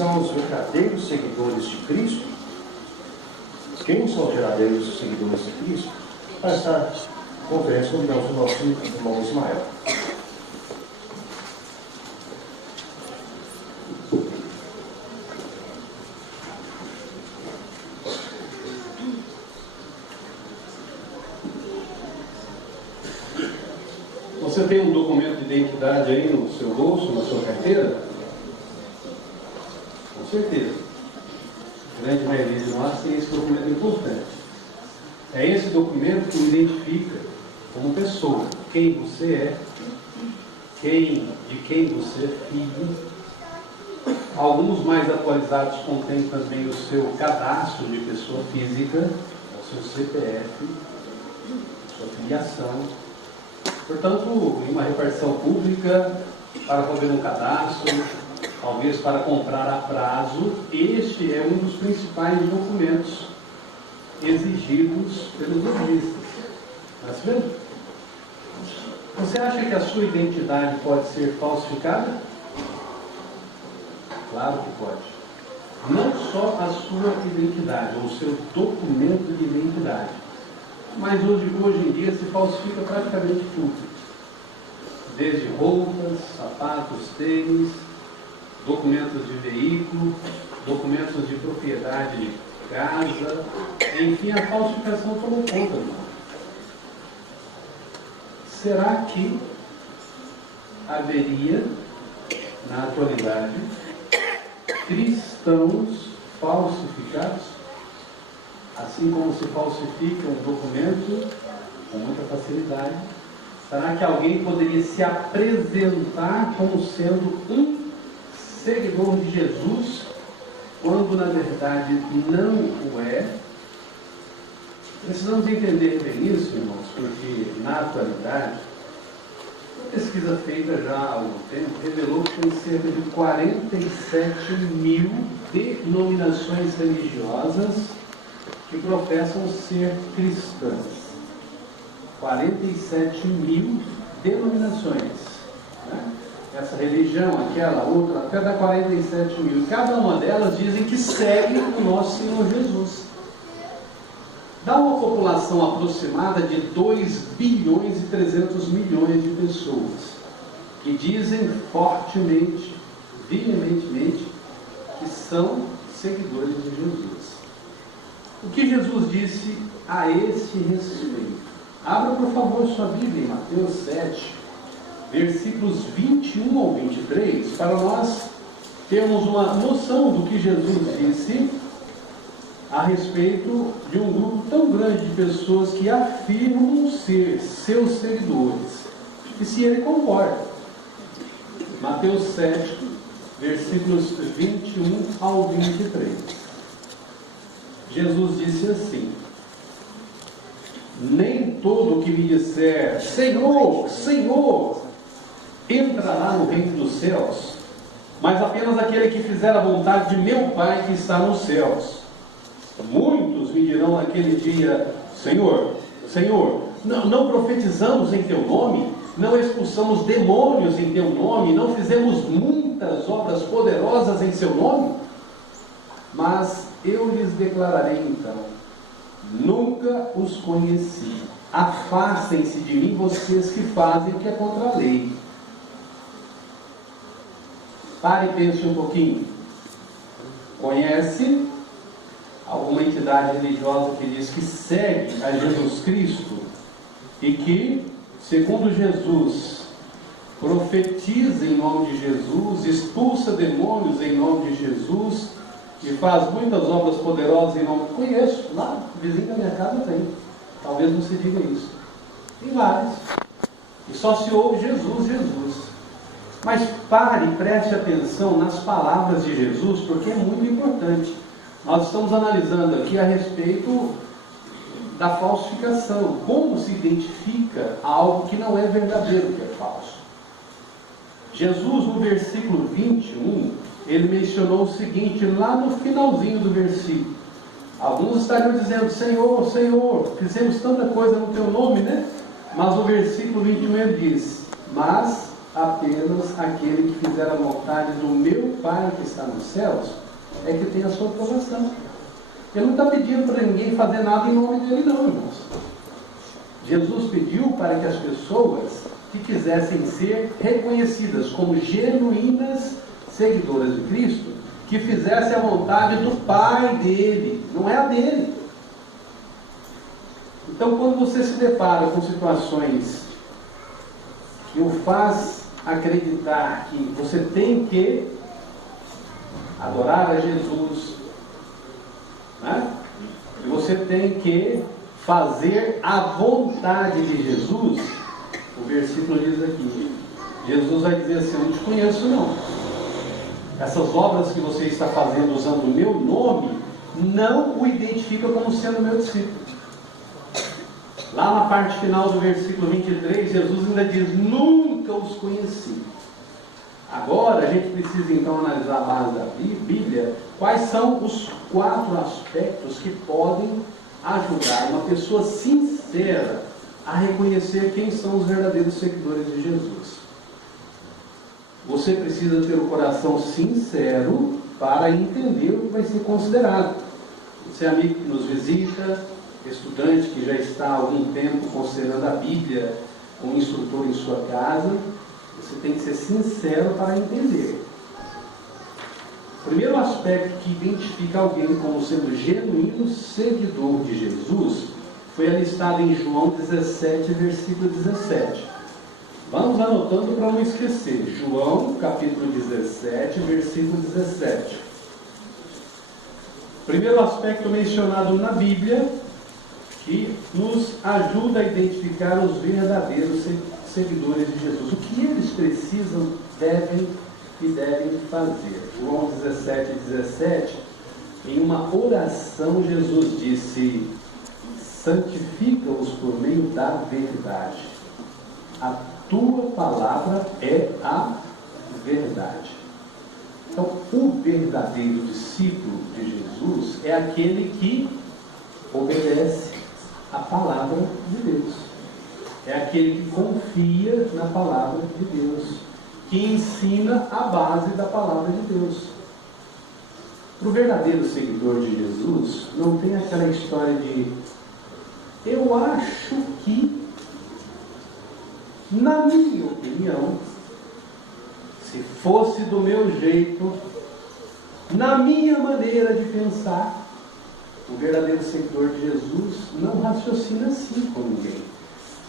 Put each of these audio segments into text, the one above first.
são os verdadeiros seguidores de Cristo? Quem são os verdadeiros seguidores de Cristo? Para esta conferência, convidamos o nosso irmão Ismael. Você tem um documento de identidade aí no seu bolso, na sua carteira? Com certeza. A grande maioria de nós tem esse documento importante. É esse documento que o identifica como pessoa, quem você é, de quem você é filho. Alguns mais atualizados contêm também o seu cadastro de pessoa física, o seu CPF, sua filiação. Portanto, em uma repartição pública, para fazer um cadastro, talvez para comprar a prazo, este é um dos principais documentos exigidos pelos lojistas. Está vendo? Você acha que a sua identidade pode ser falsificada? Claro que pode. Não só a sua identidade, ou o seu documento de identidade, mas hoje em dia se falsifica praticamente tudo. Desde roupas, sapatos, tênis, documentos de veículo, documentos de propriedade de casa, enfim, a falsificação tomou conta. Será que haveria, na atualidade, cristãos falsificados? Assim como se falsifica um documento com muita facilidade, será que alguém poderia se apresentar como sendo um seguidor de Jesus, quando na verdade não o é? Precisamos entender bem isso, irmãos, porque na atualidade, uma pesquisa feita já há algum tempo revelou que tem cerca de 47 mil denominações religiosas que professam ser cristãs. 47 mil denominações. Né? Essa religião, aquela, outra, até dá 47 mil. Cada uma delas dizem que segue o nosso Senhor Jesus. Dá uma população aproximada de 2 bilhões e 300 milhões de pessoas que dizem fortemente, veementemente, que são seguidores de Jesus. O que Jesus disse a esse respeito? Abra, por favor, sua Bíblia em Mateus 7, versículos 21 ao 23, para nós termos uma noção do que Jesus disse a respeito de um grupo tão grande de pessoas que afirmam ser seus seguidores. E se ele concorda. Mateus 7, versículos 21 ao 23. Jesus disse assim: nem todo que me disser Senhor, Senhor, entrará no reino dos céus, mas apenas aquele que fizer a vontade de meu Pai que está nos céus. Muitos me dirão naquele dia: Senhor, Senhor, não profetizamos em teu nome? Não expulsamos demônios em teu nome? Não fizemos muitas obras poderosas em seu nome? Mas eu lhes declararei então: nunca os conheci. Afastem-se de mim, vocês que fazem o que é contra a lei. Pare e pense um pouquinho. Conhece alguma entidade religiosa que diz que segue a Jesus Cristo e que, segundo Jesus, profetiza em nome de Jesus, expulsa demônios em nome de Jesus e faz muitas obras poderosas em nome... Conheço, lá, vizinho da minha casa tem. Talvez não se diga isso. Tem vários. E só se ouve Jesus, Jesus. Mas pare e preste atenção nas palavras de Jesus, porque é muito importante. Nós estamos analisando aqui a respeito da falsificação. Como se identifica algo que não é verdadeiro, que é falso. Jesus, no versículo 21, ele mencionou o seguinte, lá no finalzinho do versículo. Alguns estariam dizendo: Senhor, Senhor, fizemos tanta coisa no teu nome, né? Mas o versículo 21 ele diz: mas apenas aquele que fizer a vontade do meu Pai que está nos céus é que tem a sua aprovação. Ele não está pedindo para ninguém fazer nada em nome dele, não, irmãos. Jesus pediu para que as pessoas que quisessem ser reconhecidas como genuínas seguidoras de Cristo, que fizessem a vontade do Pai dele, não é a dele. Então, quando você se depara com situações que o faz acreditar que você tem que adorar a Jesus, né? E você tem que fazer a vontade de Jesus, o versículo diz aqui, Jesus vai dizer assim: eu não te conheço não. Essas obras que você está fazendo usando o meu nome, não o identifica como sendo meu discípulo. Lá na parte final do versículo 23, Jesus ainda diz: nunca os conheci. Agora a gente precisa então analisar a base da Bíblia, quais são os 4 aspectos que podem ajudar uma pessoa sincera a reconhecer quem são os verdadeiros seguidores de Jesus. Você precisa ter o coração sincero para entender o que vai ser considerado. Você é amigo que nos visita, estudante que já está há algum tempo considerando a Bíblia como instrutor em sua casa, você tem que ser sincero para entender. O primeiro aspecto que identifica alguém como sendo genuíno seguidor de Jesus foi alistado em João 17, versículo 17. Vamos anotando para não esquecer. João, capítulo 17, versículo 17. Primeiro aspecto mencionado na Bíblia que nos ajuda a identificar os verdadeiros seguidores de Jesus. O que eles precisam, devem fazer. João 17, 17, em uma oração, Jesus disse: santifica-os por meio da verdade. A tua palavra é a verdade. Então, o verdadeiro discípulo de Jesus é aquele que obedece a palavra de Deus. É aquele que confia na palavra de Deus, que ensina a base da palavra de Deus. Para o verdadeiro seguidor de Jesus, não tem aquela história de eu acho que, na minha opinião, se fosse do meu jeito, na minha maneira de pensar. O verdadeiro seguidor de Jesus não raciocina assim com ninguém.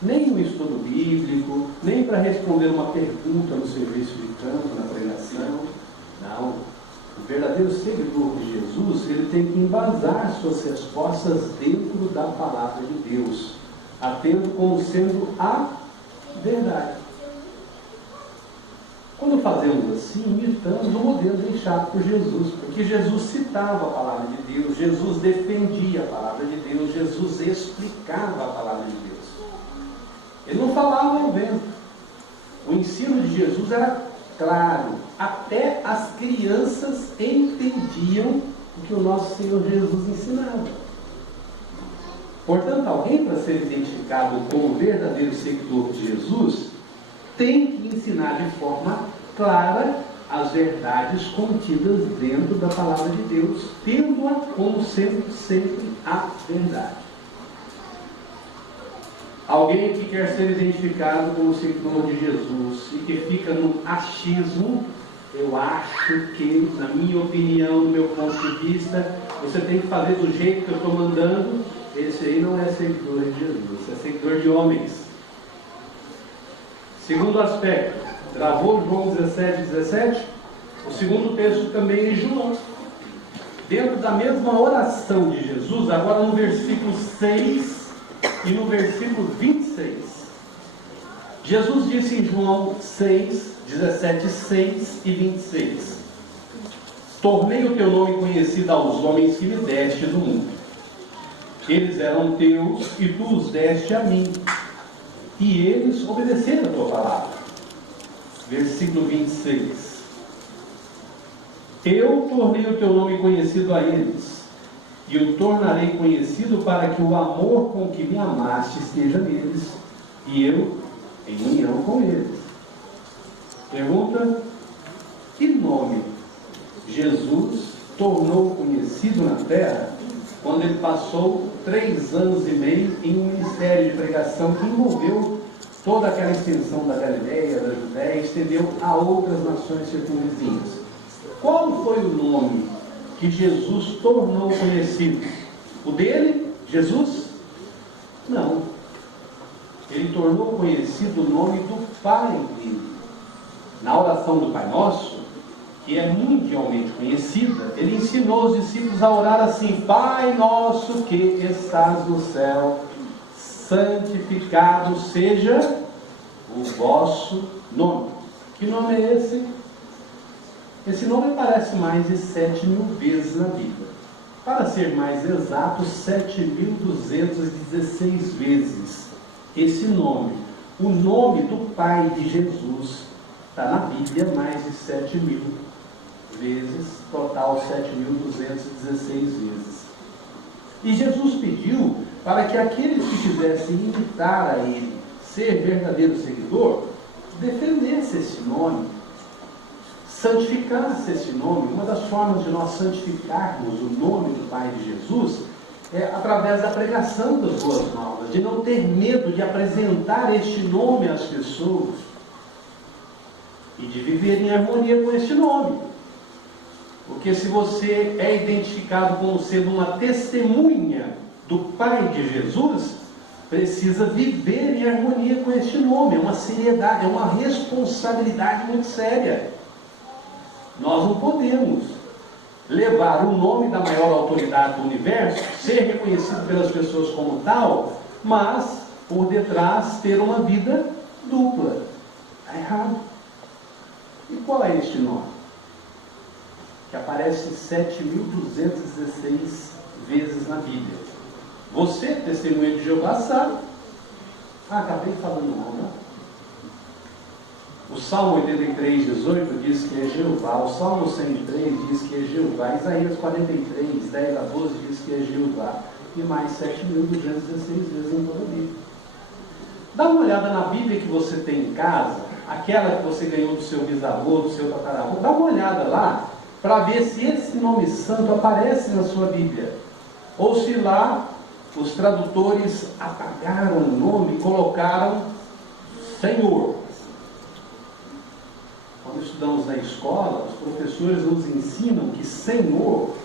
Nem no estudo bíblico, nem para responder uma pergunta no serviço de canto, na pregação. Não. O verdadeiro seguidor de Jesus, ele tem que embasar suas respostas dentro da palavra de Deus, atendo como sendo a verdade. Quando fazemos assim, imitamos o modelo deixado por Jesus, porque Jesus citava a palavra de Deus, Jesus defendia a palavra de Deus, Jesus explicava a palavra de Deus. Ele não falava ao vento. O ensino de Jesus era claro, até as crianças entendiam o que o nosso Senhor Jesus ensinava. Portanto, alguém para ser identificado como verdadeiro seguidor de Jesus tem que ensinar de forma clara as verdades contidas dentro da palavra de Deus, tendo-a como sendo sempre a verdade. Alguém que quer ser identificado como seguidor de Jesus e que fica no achismo, eu acho que, na minha opinião, no meu ponto de vista, você tem que fazer do jeito que eu estou mandando, esse aí não é seguidor de Jesus, é seguidor de homens. Segundo aspecto, gravou João 17, 17? O segundo texto também é João. Dentro da mesma oração de Jesus, agora no versículo 6 e no versículo 26. Jesus disse em João 6, 17, 6 e 26. Tornei o teu nome conhecido aos homens que me deste do mundo. Eles eram teus e tu os deste a mim. E eles obedeceram a tua palavra. Versículo 26. Eu tornei o teu nome conhecido a eles, e o tornarei conhecido para que o amor com que me amaste esteja neles, e eu em união com eles. Pergunta: que nome Jesus tornou conhecido na terra quando ele passou 3 anos e meio em um ministério de pregação que envolveu toda aquela extensão da Galileia, da Judéia, e estendeu a outras nações circunvizinhas? Qual foi o nome que Jesus tornou conhecido? O dele, Jesus? Não. Ele tornou conhecido o nome do Pai dele. Na oração do Pai Nosso, que é mundialmente conhecida, ele ensinou os discípulos a orar assim: Pai nosso que estás no céu, santificado seja o vosso nome. Que nome é esse? Esse nome aparece mais de 7.000 vezes na Bíblia. Para ser mais exato, 7.216 vezes. Esse nome, o nome do Pai de Jesus, está na Bíblia mais de 7.000 vezes, total 7.216 vezes. E Jesus pediu para que aqueles que quisessem imitar a Ele, ser verdadeiro seguidor, defendesse esse nome, santificasse esse nome. Uma das formas de nós santificarmos o nome do Pai de Jesus é através da pregação das boas novas, de não ter medo de apresentar este nome às pessoas e de viver em harmonia com este nome. Porque se você é identificado como sendo uma testemunha do Pai de Jesus, precisa viver em harmonia com este nome. É uma seriedade, é uma responsabilidade muito séria. Nós não podemos levar o nome da maior autoridade do universo, ser reconhecido pelas pessoas como tal, mas por detrás ter uma vida dupla. Está errado. E qual é este nome? Que aparece 7.216 vezes na Bíblia. Você, testemunha de Jeová, sabe. Acabei falando mal, não? O Salmo 83, 18 diz que é Jeová. O Salmo 103 diz que é Jeová. Isaías 43, 10 a 12 diz que é Jeová. E mais 7.216 vezes em toda a Bíblia. Dá uma olhada na Bíblia que você tem em casa, aquela que você ganhou do seu bisavô, do seu tataravô. Dá uma olhada lá para ver se esse nome santo aparece na sua Bíblia. Ou se lá os tradutores apagaram o nome e colocaram Senhor. Quando estudamos na escola, os professores nos ensinam que Senhor